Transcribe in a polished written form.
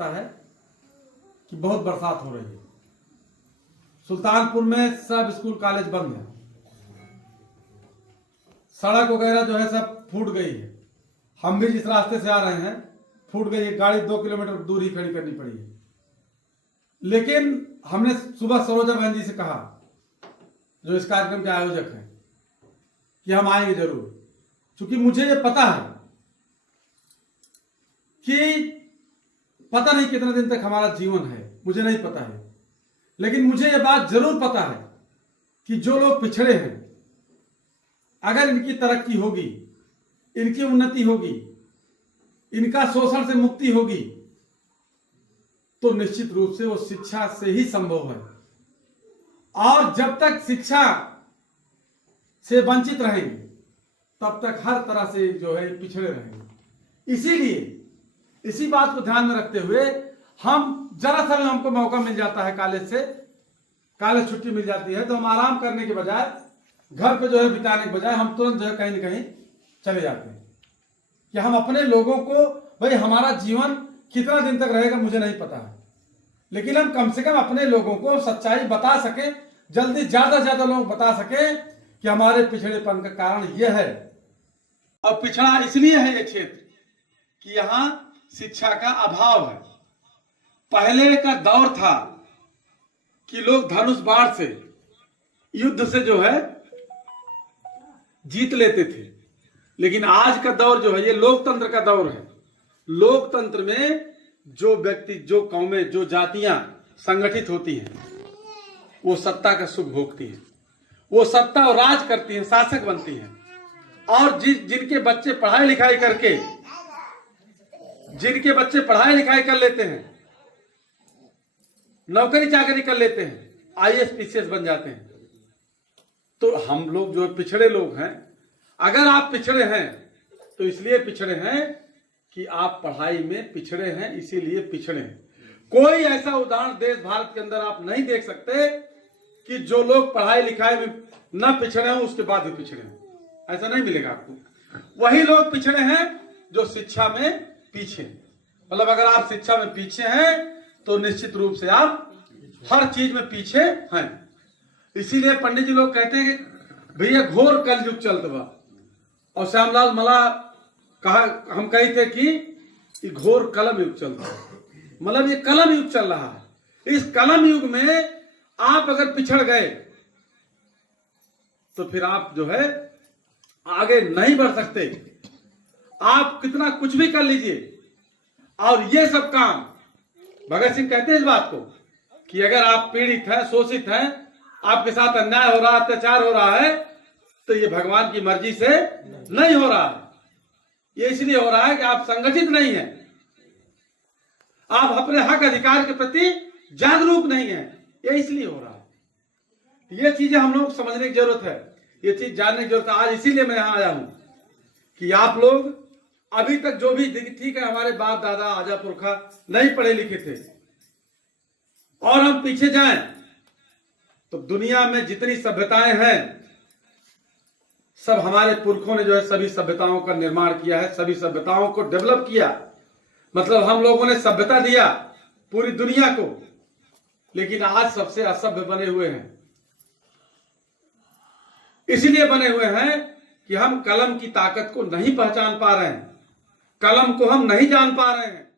पता है कि बहुत बरसात हो रही है। सुल्तानपुर में सब स्कूल कॉलेज बंद है, सड़क वगैरह जो है सब फूट गई है। हम भी जिस रास्ते से आ रहे हैं फूट गई है, गाड़ी 2 किलोमीटर दूर ही खड़ी करनी पड़ी है। लेकिन हमने सुबह सरोजा बहन जी से कहा, जो इस कार्यक्रम के आयोजक हैं, कि हम आएंगे जरूर, क्योंकि मुझे ये पता है कि पता नहीं कितने दिन तक हमारा जीवन है, मुझे नहीं पता है, लेकिन मुझे ये बात जरूर पता है कि जो लोग पिछड़े हैं, अगर इनकी तरक्की होगी, इनकी उन्नति होगी, इनका शोषण से मुक्ति होगी, तो निश्चित रूप से वो शिक्षा से ही संभव है। और जब तक शिक्षा से वंचित रहेंगे तब तक हर तरह से जो है पिछड़े रहेंगे। इसीलिए इसी बात को ध्यान में रखते हुए हम जरा सा हमको मौका मिल जाता है, कॉलेज छुट्टी मिल जाती है, तो हम आराम करने के बजाय, घर पे जो है बिताने के बजाय, हम तुरंत जो है कहीं ना कहीं चले जाते हैं कि हम अपने लोगों को, भाई हमारा जीवन कितना दिन तक रहेगा मुझे नहीं पता है, लेकिन हम कम से कम अपने लोगों को सच्चाई बता सके, जल्दी ज्यादा से ज्यादा लोग बता सके कि हमारे पिछड़ेपन का कारण यह है। और पिछड़ा इसलिए है ये क्षेत्र कि यहां शिक्षा का अभाव है। पहले का दौर था कि लोग धनुष बाण से, युद्ध से जो है जीत लेते थे, लेकिन आज का दौर जो है ये लोकतंत्र का दौर है। लोकतंत्र में जो व्यक्ति, जो कौमें, जो जातियां संगठित होती हैं, वो सत्ता का सुख भोगती हैं, वो सत्ता और राज करती हैं, शासक बनती हैं। और जिनके बच्चे पढ़ाई लिखाई करके, जिनके बच्चे पढ़ाई लिखाई कर लेते हैं, नौकरी चाकरी कर लेते हैं, आईएएस पीसीएस बन जाते हैं, तो हम लोग जो पिछड़े लोग हैं, अगर आप पिछड़े हैं तो इसलिए पिछड़े हैं कि आप पढ़ाई में पिछड़े हैं, इसीलिए पिछड़े हैं। कोई ऐसा उदाहरण देश भारत के अंदर आप नहीं देख सकते कि जो लोग पढ़ाई लिखाई में न पिछड़े हों उसके बाद भी पिछड़े हों, ऐसा नहीं मिलेगा आपको। वही लोग पिछड़े हैं जो शिक्षा में पीछे, मतलब अगर आप शिक्षा में पीछे हैं तो निश्चित रूप से आप हर चीज में पीछे हैं। इसीलिए पंडित जी लोग कहते हैं कि भैया घोर कलयुग चलत बा, और श्यामलाल मला कहा, हम कहे थे कि घोर कलम युग चलता है, मतलब ये कलम युग चल रहा है। इस कलम युग में आप अगर पिछड़ गए तो फिर आप जो है आगे नहीं बढ़ सकते। आप कितना कुछ भी कर लीजिए, और ये सब काम, भगत सिंह कहते हैं इस बात को कि अगर आप पीड़ित हैं, शोषित हैं, आपके साथ अन्याय हो रहा है, अत्याचार हो रहा है, तो ये भगवान की मर्जी से नहीं हो रहा है। ये इसलिए हो रहा है कि आप संगठित नहीं हैं, आप अपने हक अधिकार के प्रति जागरूक नहीं हैं, ये इसलिए हो रहा है। ये चीजें हम लोग समझने की जरूरत है, ये चीज जानने की जरूरत है। आज इसीलिए मैं यहां आया हूं कि आप लोग अभी तक जो भी, ठीक है हमारे बाप दादा आजा पुरखा नहीं पढ़े लिखे थे, और हम पीछे जाएं तो दुनिया में जितनी सभ्यताएं हैं, सब हमारे पुरखों ने जो है सभी सभ्यताओं का निर्माण किया है, सभी सभ्यताओं को डेवलप किया, मतलब हम लोगों ने सभ्यता दिया पूरी दुनिया को। लेकिन आज सबसे असभ्य बने हुए हैं, इसलिए बने हुए हैं कि हम कलम की ताकत को नहीं पहचान पा रहे हैं, कलम को हम नहीं जान पा रहे हैं।